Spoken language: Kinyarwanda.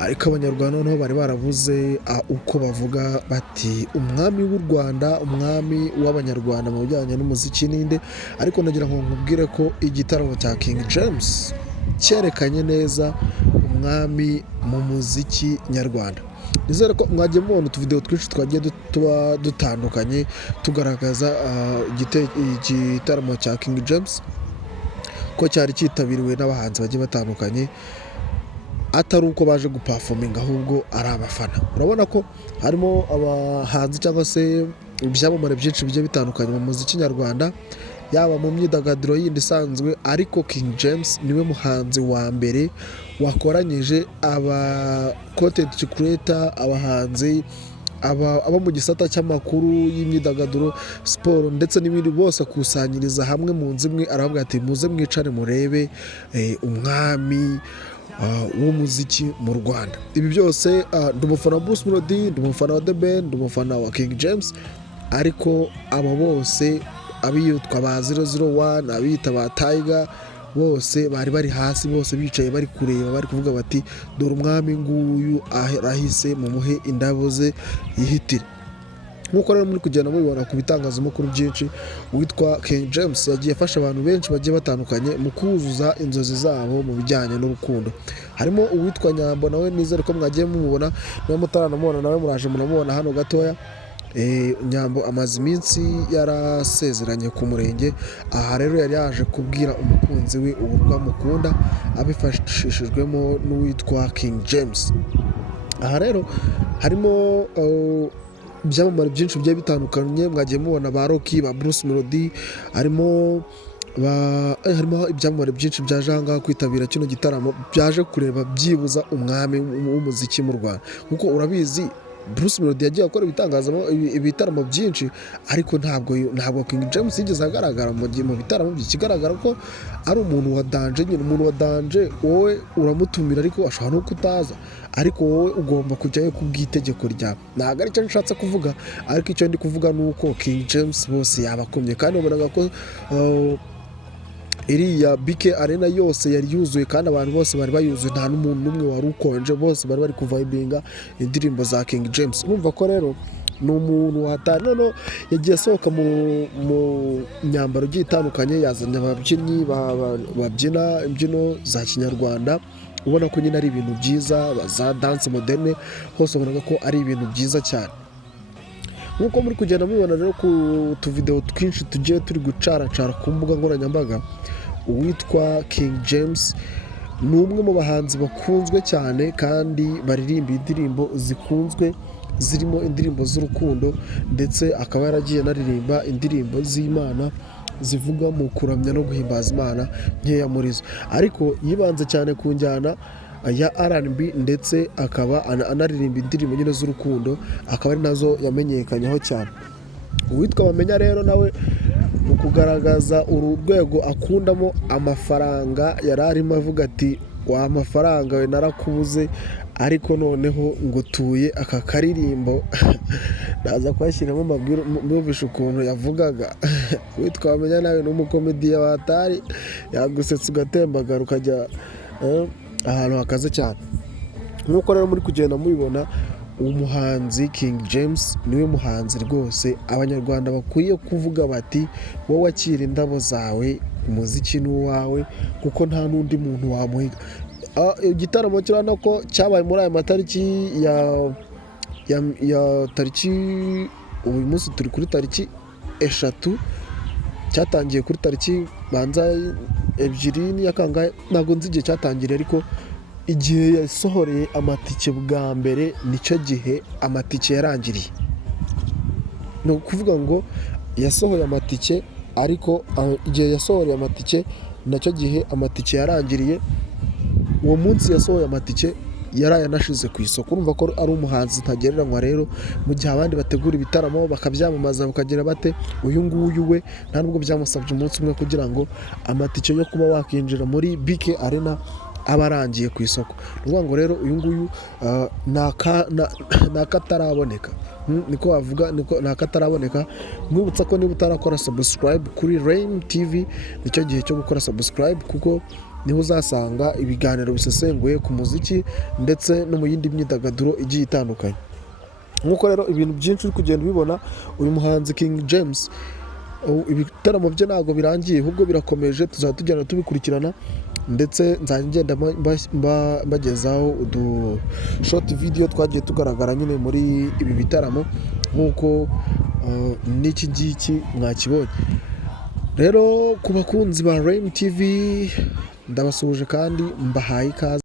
ariko abanyarwanda noneho bari barabuze uko bavuga bati umwami w'u Rwanda, umwami w'abanyarwanda mu bijyanye n'umuziki ninde. Ariko nagira ngo nkubwire ko igitaramo cya King James cyerekanye neza umwami mu muziki nyarwanda. Nizere ko mwagiye mubona utuvideo twinshi twagiye tuba dutandukanye tugaragaza igitaramo cya King James ko cyari cyitabiriwe n'abahanzi bagiye batandukanye, atari uko baje guperforminga ahubwo ari abafana. Urabona ko harimo abahanzi cyangwa se ibyamamare byinshi bigiye bitandukanye mu muziki nyarwanda, yaba mu myidagaduro yindi isanzwe, ariko King James niwe muhanzi wa mbere wakoranyije aba content creator, abahanzi, abo mu gisata cy'amakuru y'imyidagaduro, siporo ndetse n'ibindi, bose akusanyiriza hamwe mu nzu imwe. Aravuga ati muze mwicare murebe umwami w'umuziki mu Rwanda. Ibi byose ndi umufana wa Bruce Melody, ndi umufana wa The Ben, ndi umufana wa King James, ariko abo bose abiyitwa ba 001, abiyita ba Tiger, bose bari hasi, bose bicaye bari kureba, bari kuvuga bati dore umwami nguyu arahise, mumuhe indabo ze yihitire. Nk'uko rero muri kugenda mubibona ku bitangazamakuru byinshi, uwitwa King James yagiye afasha abantu benshi bagiye batandukanye mu kuzuza inzozi zabo mu bijyanye n'urukundo. Harimo uwitwa Nyambo, nawe nizere ko mwagiye mumubona, niba mutaranamubona nawe muraje muramubona hano gatoya. Nyambo amaze iminsi yarasezeranye ku murenge. Aha rero yari yaje kubwira umukunzi we uburyo amukunda, abifashishijwemo n'uwitwa King James. Aha rero harimo ibyamamare byinshi bigiye bitandukanye, mwagiye mubona ba Rocky, ba Bruce Melody, harimo ibyamamare byinshi byaje aha ngaha kwitabira kino gitaramo, byaje kureba byibuza umwami w'umuziki mu Rwanda. Kuko urabizi Bruce Melody yagiye akora ibitaramo byinshi, ariko ntabwo King James yigeze agaragara mu bitaramo bye. Kigaragara ko ari umuntu wa danje nyine, umuntu wa danje. Wowe uramutumira ariko ashobora no kutaza, ariko wowe ugomba kujyayo kubw'itegeko ryawe. Ntabwo ari cyo nshatse kuvuga, ariko icyo ndi kuvuga ni uko King James bose yabakomye, kandi wabonaga ko iriya BK Arena yose yari yuzuye, kandi abantu bose bari bayuzuye, nta n'umuntu n'umwe wari ukonje, bose bari bari kuvibinga indirimbo za King James. Urumva ko rero ni umuntu watari. Noneho yagiye asohoka mu myambaro igiye itandukanye, yazanye ababyinnyi babyina imbyino za kinyarwanda, ubona ko nyine ari ibintu byiza, za dance moderne, hose ubona ko ari ibintu byiza cyane. Nk'uko muri kugenda mubibona rero ku tuvideo twinshi tugiye turi gucaracara ku mbuga nkoranyambaga, uwitwa King James ni umwe mu bahanzi bakunzwe cyane kandi baririmba indirimbo zikunzwe, zirimo indirimbo z'urukundo, ndetse akaba yaragiye anaririmba indirimbo z'Imana zivuga mu kuramya no guhimbaza Imana nkeya muri zo, ariko yibanze cyane ku njyana ya R&B, ndetse akaba anaririmba indirimbo nyine z'urukundo, akaba ari nazo yamenyekanyeho cyane. Uwitwa Bamenya rero nawe mu kugaragaza urwego akundamo amafaranga, yari arimo avuga ati wa mafaranga we narakubuze, ariko noneho ngutuye aka karirimbo. Ndaza kwashyiramo amabwiro mwumvisha ukuntu yavugaga. Uwitwa Bamenya nawe ni umukomediya watari, yagusetsa ugatembagara ukajya ahantu hakaze cyane. Nk'uko rero muri kugenda mubibona, umuhanzi King James niwe muhanzi rwose abanyarwanda bakwiye kuvuga bati wowe akira indabo zawe, umuziki ni uwawe, kuko nta n'undi muntu wamuhiga. Igitaramo kirana ko cyabaye muri aya matariki ya tariki, uyu munsi turi kuri tariki 3, cyatangiye kuri tariki banza 2 Nyakanga, ntabwo nzi igihe cyatangiriye, ariko igihe yasohoreye amatike bwa mbere nicyo gihe amatike yarangiriye. Ni ukuvuga ngo yasohoye amatike, ariko igihe yasohoreye amatike nacyo gihe amatike yarangiriye. Uwo munsi yasohoye amatike yaraye anashize ku isoko. Urumva ko ari umuhanzi ntagereranywa rero, mu gihe abandi bategura ibitaramo bakabyamamaza bakagira bate, uyu nguyu we nta nubwo byamusabye umunsi umwe kugira ngo amatike yo kuba wakinjira muri BK Arena aba arangiye ku isoko. Ni ukuvuga ngo rero uyu nguyu ni akataraboneka, niko wavuga, ni akataraboneka. Mwibutsa ko niba utarakora subscribe kuri Rain TV, nicyo gihe cyo gukora subscribe, kuko niho uzasanga ibiganiro bisesenguye ku muziki ndetse no mu yindi myidagaduro igiye itandukanye. Nk'uko rero ibintu byinshi uri kugenda ubibona, uyu muhanzi King James ibitaramo bye ntabwo birangiye, ahubwo birakomeje, tuzajya tugenda tubikurikirana ndetse nzajya ngenda mbagezaho udushoti video twagiye tugaragara nyine muri ibi bitaramo nk'uko n'iki ngiki mwakibonye. Rero ku bakunzi ba Rain TV ndabasuhuje kandi mbahaye ikaze.